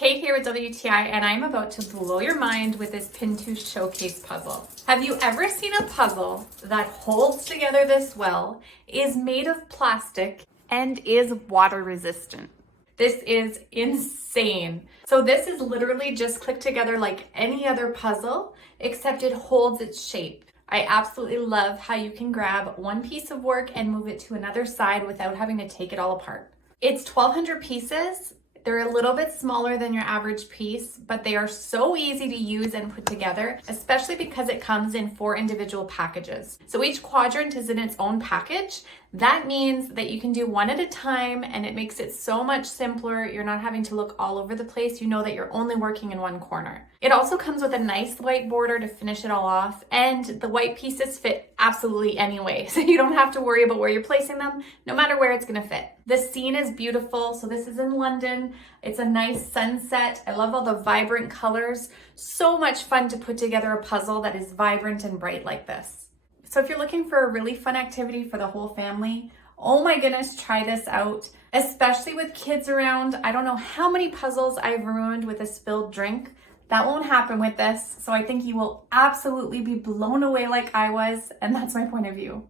Kate here with WTI, and I'm about to blow your mind with this Pintoo showcase puzzle. Have you ever seen a puzzle that holds together this well, is made of plastic, and is water resistant? This is insane. So this is literally just clicked together like any other puzzle, except it holds its shape. I absolutely love how you can grab one piece of work and move it to another side without having to take it all apart. It's 1,200 pieces. They're a little bit smaller than your average piece, but they are so easy to use and put together, especially because it comes in 4 individual packages. So each quadrant is in its own package. That means that you can do one at a time, and it makes it so much simpler. You're not having to look all over the place. You know that you're only working in one corner. It also comes with a nice white border to finish it all off, and the white pieces fit absolutely anyway, so you don't have to worry about where you're placing them, no matter where it's gonna fit. The scene is beautiful. So this is in London. It's a nice sunset. I love all the vibrant colors. So much fun to put together a puzzle that is vibrant and bright like this. So if you're looking for a really fun activity for the whole family, oh my goodness, try this out, especially with kids around. I don't know how many puzzles I've ruined with a spilled drink. That won't happen with this. So I think you will absolutely be blown away like I was, and that's my point of view.